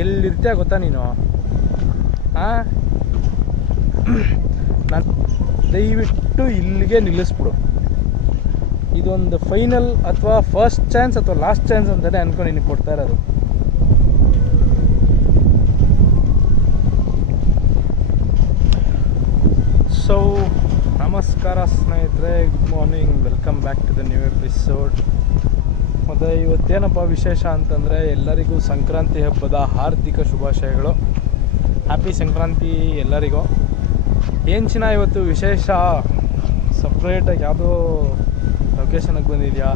ಎಲ್ಲಿರ್ತೀಯ ಗೊತ್ತಾ ನೀನು? ಹಾಂ, ನಾನು ದಯವಿಟ್ಟು ಇಲ್ಲಿಗೆ ನಿಲ್ಲಿಸ್ಬಿಡು. ಇದೊಂದು ಫೈನಲ್ ಅಥವಾ ಫಸ್ಟ್ ಚಾನ್ಸ್ ಅಥವಾ ಲಾಸ್ಟ್ ಚಾನ್ಸ್ ಅಂತಲೇ ಅಂದ್ಕೊಂಡು ನಿನಗೆ ಕೊಡ್ತಾ ಇರೋದು. ಸೊ ನಮಸ್ಕಾರ ಸ್ನೇಹಿತರೆ, good morning, welcome back to the new episode. ಮತ್ತು ಇವತ್ತೇನಪ್ಪ ವಿಶೇಷ ಅಂತಂದರೆ, ಎಲ್ಲರಿಗೂ ಸಂಕ್ರಾಂತಿ ಹಬ್ಬದ ಹಾರ್ದಿಕ ಶುಭಾಶಯಗಳು. ಹ್ಯಾಪಿ ಸಂಕ್ರಾಂತಿ ಎಲ್ಲರಿಗೂ. ಏನು ಚಿನ್ನ ಇವತ್ತು ವಿಶೇಷ? ಸಪ್ರೇಟಾಗಿ ಯಾವುದೋ ಲೊಕೇಶನಿಗೆ ಬಂದಿದೆಯಾ,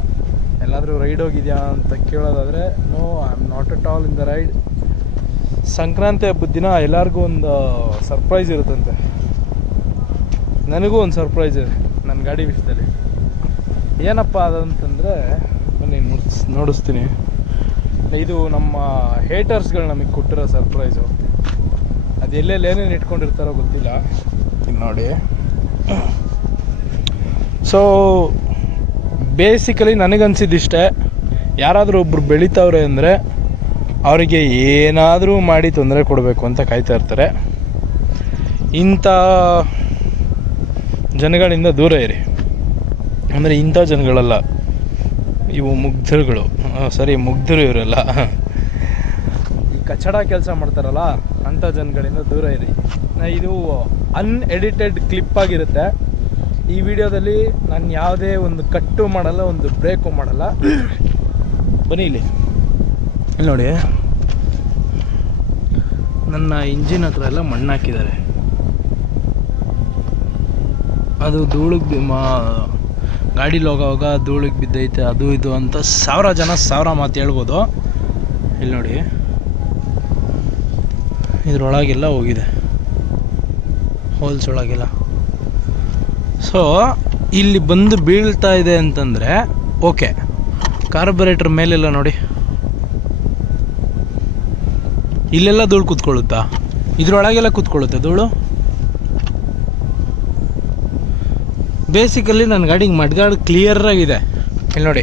ಎಲ್ಲಾದರೂ ರೈಡ್ ಹೋಗಿದೆಯಾ ಅಂತ ಕೇಳೋದಾದರೆ, no, I am not at all in the ride. Sankranti ಹಬ್ಬದ ದಿನ ಎಲ್ಲರಿಗೂ ಒಂದು ಸರ್ಪ್ರೈಸ್ ಇರುತ್ತಂತೆ. ನನಗೂ ಒಂದು ಸರ್ಪ್ರೈಸ್ ಇದೆ ನನ್ನ ಗಾಡಿ ವಿಷಯದಲ್ಲಿ. ಏನಪ್ಪ ಅದಂತಂದರೆ, ಬನ್ನಿ ನೋಡಿಸ್ತೀನಿ. ಇದು ನಮ್ಮ ಹೇಟರ್ಸ್ಗಳು ನಮಗೆ ಕೊಟ್ಟಿರೋ ಸರ್ಪ್ರೈಸು. ಅದು ಎಲ್ಲೆಲ್ಲೇನೇನು ಇಟ್ಕೊಂಡಿರ್ತಾರೋ ಗೊತ್ತಿಲ್ಲ. ಇದು ನೋಡಿ. ಸೊ ಬೇಸಿಕಲಿ ನನಗನ್ಸಿದ್ದಿಷ್ಟೇ, ಯಾರಾದರೂ ಒಬ್ಬರು ಬೆಳೀತವ್ರೆ ಅಂದರೆ ಅವರಿಗೆ ಏನಾದರೂ ಮಾಡಿ ತೊಂದರೆ ಕೊಡಬೇಕು ಅಂತ ಕಾಯ್ತಾ ಇರ್ತಾರೆ. ಇಂಥ ಜನಗಳಿಂದ ದೂರ ಇರಿ. ಅಂದರೆ ಇಂಥ ಜನಗಳಲ್ಲ, ಇವು ಮುಗ್ಧರುಗಳು. ಮುಗ್ಧರು ಇವರೆಲ್ಲ. ಈ ಕಚಡ ಕೆಲಸ ಮಾಡ್ತಾರಲ್ಲ, ಅಂಥ ಜನಗಳಿಂದ ದೂರ ಇರಿ. ಇದು ಅನ್ಎಡಿಟೆಡ್ ಕ್ಲಿಪ್ ಆಗಿರುತ್ತೆ. ಈ ವಿಡಿಯೋದಲ್ಲಿ ನಾನು ಯಾವುದೇ ಒಂದು ಕಟ್ಟು ಮಾಡಲ್ಲ, ಒಂದು ಬ್ರೇಕು ಮಾಡಲ್ಲ. ಬನ್ನಿ ಇಲ್ಲಿ ನೋಡಿ, ನನ್ನ ಇಂಜಿನ್ ಹತ್ರ ಎಲ್ಲ ಮಣ್ಣು ಹಾಕಿದ್ದಾರೆ. ಅದು ಧೂಳಿಗೆ ಗಾಡೀಲಿ ಹೋಗೋವಾಗ ಧೂಳಿಗೆ ಬಿದ್ದೈತೆ, ಅದು ಇದು ಅಂತ ಸಾವಿರ ಮಾತು ಹೇಳ್ಬೋದು. ಇಲ್ಲಿ ನೋಡಿ, ಇದ್ರೊಳಗೆಲ್ಲ ಹೋಗಿದೆ, ಹೋಲ್ಸ್ ಒಳಗೆಲ್ಲ. ಸೊ ಇಲ್ಲಿ ಬಂದು ಬೀಳ್ತಾ ಇದೆ ಅಂತಂದರೆ ಓಕೆ. ಕಾರ್ಬೊರೇಟರ್ ಮೇಲೆಲ್ಲ ನೋಡಿ, ಇಲ್ಲೆಲ್ಲ ಧೂಳು ಕೂತ್ಕೊಳ್ಳುತ್ತಾ? ಇದ್ರೊಳಗೆಲ್ಲ ಕೂತ್ಕೊಳ್ಳುತ್ತೆ ಧೂಳು. ಬೇಸಿಕಲಿ ನನ್ನ ಗಾಡಿಗೆ ಮಡ್ಗಾಡು ಕ್ಲಿಯರಾಗಿದೆ. ಇಲ್ಲಿ ನೋಡಿ,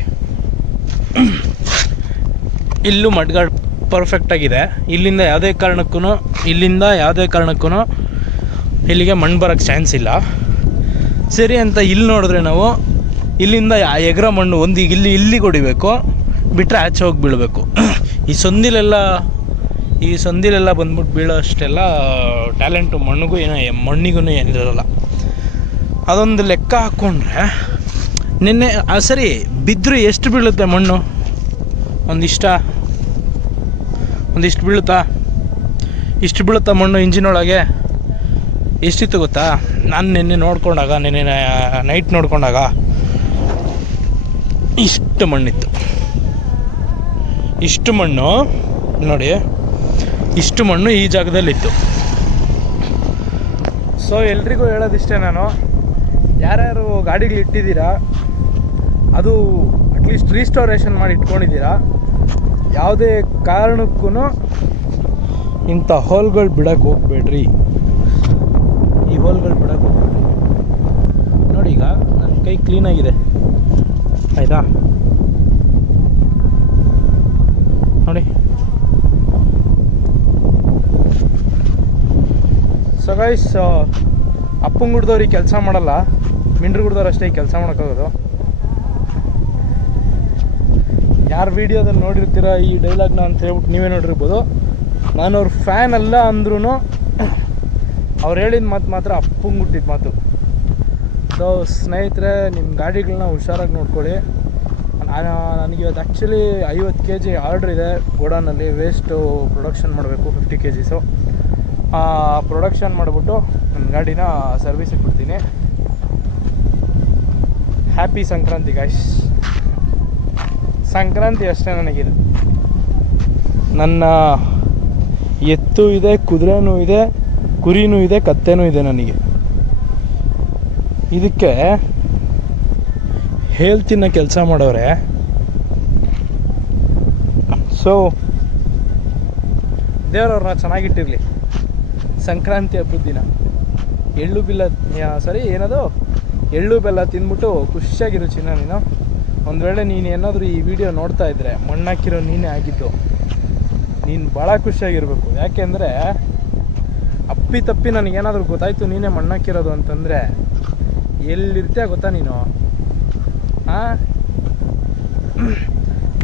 ಇಲ್ಲೂ ಮಡ್ಗಾಡು ಪರ್ಫೆಕ್ಟಾಗಿದೆ. ಇಲ್ಲಿಂದ ಯಾವುದೇ ಕಾರಣಕ್ಕೂ ಇಲ್ಲಿಗೆ ಮಣ್ಣು ಬರೋಕ್ಕೆ ಚಾನ್ಸ್ ಇಲ್ಲ. ಸರಿ ಅಂತ ಇಲ್ಲಿ ನೋಡಿದ್ರೆ ನಾವು ಇಲ್ಲಿಂದ ಎಗರ ಮಣ್ಣು ಒಂದು ಇಲ್ಲಿಗೆ ಹೊಡಿಬೇಕು, ಬಿಟ್ಟರೆ ಆಚೆ ಹೋಗಿ ಬೀಳಬೇಕು. ಈ ಸಂದಿಲೆಲ್ಲ ಬಂದ್ಬಿಟ್ಟು ಬೀಳೋ ಅಷ್ಟೆಲ್ಲ ಟ್ಯಾಲೆಂಟು ಮಣ್ಣಿಗೂ ಏನಿರಲ್ಲ. ಅದೊಂದು ಲೆಕ್ಕ ಹಾಕ್ಕೊಂಡ್ರೆ ನಿನ್ನೆ ಸರಿ ಬಿದ್ದರೂ ಎಷ್ಟು ಬೀಳುತ್ತೆ ಮಣ್ಣು? ಒಂದಿಷ್ಟು ಬೀಳುತ್ತಾ? ಇಷ್ಟು ಬೀಳುತ್ತಾ ಮಣ್ಣು ಇಂಜಿನೊಳಗೆ? ಎಷ್ಟಿತ್ತು ಗೊತ್ತಾ? ನಾನು ನಿನ್ನೆ ನೈಟ್ ನೋಡ್ಕೊಂಡಾಗ ಇಷ್ಟು ಮಣ್ಣಿತ್ತು. ಇಷ್ಟು ಮಣ್ಣು ನೋಡಿ, ಇಷ್ಟು ಮಣ್ಣು ಈ ಜಾಗದಲ್ಲಿತ್ತು. ಸೊ ಎಲ್ರಿಗೂ ಹೇಳೋದಿಷ್ಟೇ, ನಾನು ಯಾರ್ಯಾರು ಗಾಡಿಗಳು ಇಟ್ಟಿದ್ದೀರಾ, ಅದು ಅಟ್ಲೀಸ್ಟ್ ರೀಸ್ಟೋರೇಷನ್ ಮಾಡಿ ಇಟ್ಕೊಂಡಿದ್ದೀರಾ. ಯಾವುದೇ ಕಾರಣಕ್ಕೂ ಇಂಥ ಹೋಲ್ಗಳು ಬಿಡೋಕ್ಕೆ ಹೋಗ್ಬೇಡ್ರಿ. ಈ ಹೋಲ್ಗಳು ಬಿಡೋಕ್ಕೆ ಹೋಗ್ಬೇಡ್ರಿ. ನೋಡಿ, ಈಗ ನನ್ನ ಕೈ ಕ್ಲೀನಾಗಿದೆ, ಆಯಿತಾ? ನೋಡಿ. ಸೊ ಗೈಸ್, ಅಪ್ಪಂಗುಡ್ದವ್ರಿಗೆ ಕೆಲಸ ಮಾಡಲ್ಲ, ಮಿಂಡ್ರುಗುಡ್ದವ್ರು ಅಷ್ಟೇ ಈ ಕೆಲಸ ಮಾಡೋಕ್ಕಾಗೋದು. ಯಾರು ವೀಡಿಯೋದಲ್ಲಿ ನೋಡಿರ್ತೀರ ಈ ಡೈಲಾಗ್ನ ಅಂತ ಹೇಳ್ಬಿಟ್ಟು ನೀವೇ ನೋಡಿರ್ಬೋದು. ನಾನು ಅವ್ರ ಫ್ಯಾನ್ ಅಲ್ಲ ಅಂದ್ರೂ ಅವ್ರು ಹೇಳಿದ ಮಾತು ಮಾತ್ರ ಅಪ್ಪಂಗುಟ್ಟಿದ ಮಾತು. ಸೊ ಸ್ನೇಹಿತರೆ, ನಿಮ್ಮ ಗಾಡಿಗಳನ್ನ ಹುಷಾರಾಗಿ ನೋಡ್ಕೊಳ್ಳಿ. ನನಗೆ ಇವತ್ತು ಆ್ಯಕ್ಚುಲಿ 50 kg ಆರ್ಡ್ರ್ ಇದೆ ಗೋಡಾನಲ್ಲಿ. ವೇಸ್ಟು ಪ್ರೊಡಕ್ಷನ್ ಮಾಡಬೇಕು 50 kg. ಪ್ರೊಡಕ್ಷನ್ ಮಾಡಿಬಿಟ್ಟು ನನ್ನ ಗಾಡಿನ ಸರ್ವಿಸಿಗೆ ಬಿಡ್ತೀನಿ. Happy Sankranti guys. ಸಂಕ್ರಾಂತಿ ಅಷ್ಟೇ ನನಗಿದು. ನನ್ನ ಎತ್ತು ಇದೆ, ಕುದುರೆನೂ ಇದೆ, ಕುರಿನೂ ಇದೆ, ಕತ್ತೆನೂ ಇದೆ ನನಗೆ. ಇದಕ್ಕೆ ಹೇಳ್ತಿನ್ನ ಕೆಲಸ ಮಾಡೋರೆ. ಸೊ ದೇವರವ್ರನ್ನ ಚೆನ್ನಾಗಿಟ್ಟಿರಲಿ. ಸಂಕ್ರಾಂತಿ ಹಬ್ಬದ ದಿನ ಎಳ್ಳು ಬೆಲ್ಲ ತಿಂದ್ಬಿಟ್ಟು ಖುಷಿಯಾಗಿರು ಚಿನ್ನ. ನೀನು ಒಂದು ವೇಳೆ ನೀನು ಏನಾದರೂ ಈ ವಿಡಿಯೋ ನೋಡ್ತಾ ಇದ್ದರೆ, ಮಣ್ಣಾಕಿರೋ ನೀನೇ ಆಗಿದ್ದು, ನೀನು ಭಾಳ ಖುಷಿಯಾಗಿರ್ಬೇಕು. ಯಾಕೆಂದರೆ ಅಪ್ಪಿ ನನಗೇನಾದರೂ ಗೊತ್ತಾಯಿತು ನೀನೇ ಮಣ್ಣಾಕಿರೋದು ಅಂತಂದರೆ ಎಲ್ಲಿರ್ತೀಯ ಗೊತ್ತಾ ನೀನು? ಹಾಂ,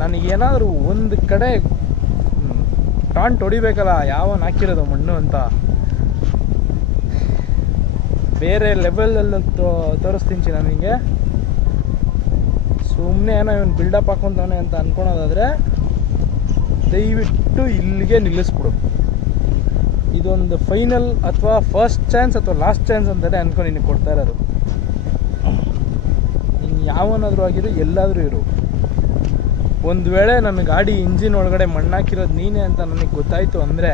ನನಗೇನಾದರೂ ಒಂದು ಕಡೆ ಟಾಂಟ್ ಹೊಡಿಬೇಕಲ್ಲ ಯಾವನ್ ಹಾಕಿರೋದು ಮಣ್ಣು ಅಂತ, ಬೇರೆ ಲೆವೆಲಲ್ಲಿ ತೋರಿಸ್ತೀನಿ ನನಗೆ. ಸುಮ್ಮನೆ ಏನೋ ಇವನು ಬಿಲ್ಡಪ್ ಹಾಕೊತಾನೆ ಅಂತ ಅಂದ್ಕೊಳೋದಾದರೆ ದಯವಿಟ್ಟು ಇಲ್ಲಿಗೆ ನಿಲ್ಲಿಸ್ಬಿಡು. ಇದೊಂದು ಫೈನಲ್ ಅಥವಾ ಫಸ್ಟ್ ಚಾನ್ಸ್ ಅಥವಾ ಲಾಸ್ಟ್ ಚಾನ್ಸ್ ಅಂತಲೇ ಅಂದ್ಕೊಂಡು ನಿನಗೆ ಕೊಡ್ತಾ ಇರೋದು. ನೀನು ಯಾವನಾದರೂ ಆಗಿರು, ಎಲ್ಲಾದರೂ ಇರು, ಒಂದು ವೇಳೆ ನನ್ನ ಗಾಡಿ ಇಂಜಿನ್ ಒಳಗಡೆ ಮಣ್ಣಾಕಿರೋದು ನೀನೇ ಅಂತ ನನಗೆ ಗೊತ್ತಾಯಿತು ಅಂದರೆ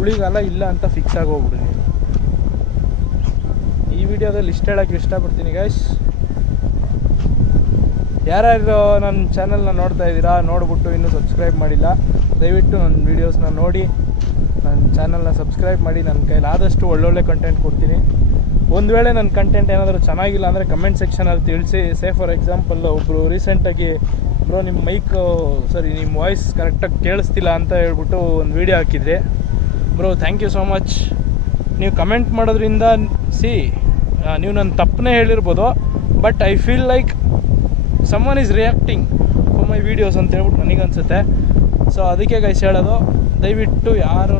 ಉಳಿಗಾಲ ಇಲ್ಲ ಅಂತ ಫಿಕ್ಸ್ ಆಗೋಗ್ಬಿಡು ನೀನು. ಈ ವಿಡಿಯೋದಲ್ಲಿ ಇಷ್ಟ ಹೇಳೋಕ್ಕೆ ಇಷ್ಟಪಡ್ತೀನಿ ಗೈಸ್. ಯಾರ್ಯಾರು ನನ್ನ ಚಾನಲ್ನ ನೋಡ್ತಾ ಇದ್ದೀರಾ, ನೋಡ್ಬಿಟ್ಟು ಇನ್ನೂ ಸಬ್ಸ್ಕ್ರೈಬ್ ಮಾಡಿಲ್ಲ, ದಯವಿಟ್ಟು ನನ್ನ ವೀಡಿಯೋಸ್ನ ನೋಡಿ ನನ್ನ ಚಾನಲ್ನ ಸಬ್ಸ್ಕ್ರೈಬ್ ಮಾಡಿ. ನನ್ನ ಕೈಲಾದಷ್ಟು ಒಳ್ಳೊಳ್ಳೆ ಕಂಟೆಂಟ್ ಕೊಡ್ತೀನಿ. ಒಂದು ವೇಳೆ ನನ್ನ ಕಂಟೆಂಟ್ ಏನಾದರೂ ಚೆನ್ನಾಗಿಲ್ಲ ಅಂದರೆ ಕಮೆಂಟ್ ಸೆಕ್ಷನಲ್ಲಿ ತಿಳಿಸಿ. ಫಾರ್ ಎಕ್ಸಾಂಪಲ್ ಒಬ್ಬರು ರೀಸೆಂಟಾಗಿ ಬ್ರೋ ನಿಮ್ಮ ವಾಯ್ಸ್ ಕರೆಕ್ಟಾಗಿ ಕೇಳಿಸ್ತಿಲ್ಲ ಅಂತ ಹೇಳ್ಬಿಟ್ಟು ಒಂದು ವೀಡಿಯೋ ಹಾಕಿದ್ರಿ. Bro thank you so much. ನೀವು ಕಮೆಂಟ್ ಮಾಡೋದ್ರಿಂದ ನೀವು ನನ್ನ ತಪ್ಪನೇ ಹೇಳಿರ್ಬೋದು, but I feel like someone is reacting for my videos ಅಂತ ಹೇಳ್ಬಿಟ್ಟು ನನಗನ್ಸುತ್ತೆ. ಸೊ ಅದಕ್ಕೆ ಗೈಸ್ ಹೇಳೋದು, ದಯವಿಟ್ಟು ಯಾರೂ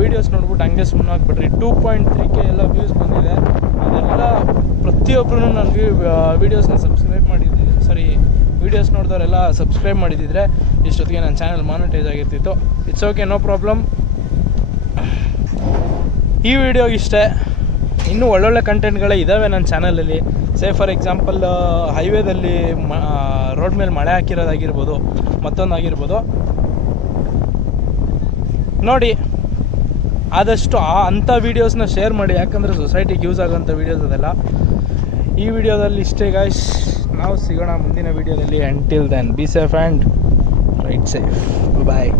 ವೀಡಿಯೋಸ್ ನೋಡ್ಬಿಟ್ಟು ಹಂಗೆ ಸುಮ್ಮನೆ ಆಗಿಬಿಡ್ರಿ. 2.3K ಎಲ್ಲ ವ್ಯೂಸ್ ಬಂದಿದೆ. ಅದೆಲ್ಲ ಪ್ರತಿಯೊಬ್ಬರೂ ನನಗೆ ವೀಡಿಯೋಸ್ನ ಸಬ್ಸ್ಕ್ರೈಬ್ ಮಾಡಿದ್ದಿದೆ, ವೀಡಿಯೋಸ್ ನೋಡಿದವರೆಲ್ಲ ಸಬ್ಸ್ಕ್ರೈಬ್ ಮಾಡಿದ್ದಿದ್ರೆ ಇಷ್ಟೊತ್ತಿಗೆ ನನ್ನ ಚಾನಲ್ ಮಾನಿಟೈಸ್ ಆಗಿರ್ತಿತ್ತು. It's okay, no problem. ಈ ವಿಡಿಯೋಗೆ ಇಷ್ಟೇ. ಇನ್ನೂ ಒಳ್ಳೊಳ್ಳೆ ಕಂಟೆಂಟ್ಗಳೇ ಇದ್ದಾವೆ ನನ್ನ ಚಾನಲಲ್ಲಿ. ಫಾರ್ ಎಕ್ಸಾಂಪಲ್ ಹೈವೇದಲ್ಲಿ ರೋಡ್ ಮೇಲೆ ಮಳೆ ಹಾಕಿರೋದಾಗಿರ್ಬೋದು, ಮತ್ತೊಂದಾಗಿರ್ಬೋದು ನೋಡಿ. ಆದಷ್ಟು ಅಂಥ ವೀಡಿಯೋಸ್ನ ಶೇರ್ ಮಾಡಿ, ಯಾಕಂದರೆ ಸೊಸೈಟಿಗೆ ಯೂಸ್ ಆಗೋಂಥ ವೀಡಿಯೋಸ್ ಅದೆಲ್ಲ. ಈ ವಿಡಿಯೋದಲ್ಲಿ ಇಷ್ಟೇ ಗಾಯ್ಸ್. ನಾವು ಸಿಗೋಣ ಮುಂದಿನ ವೀಡಿಯೋದಲ್ಲಿ. Until then be safe and right safe. Bye.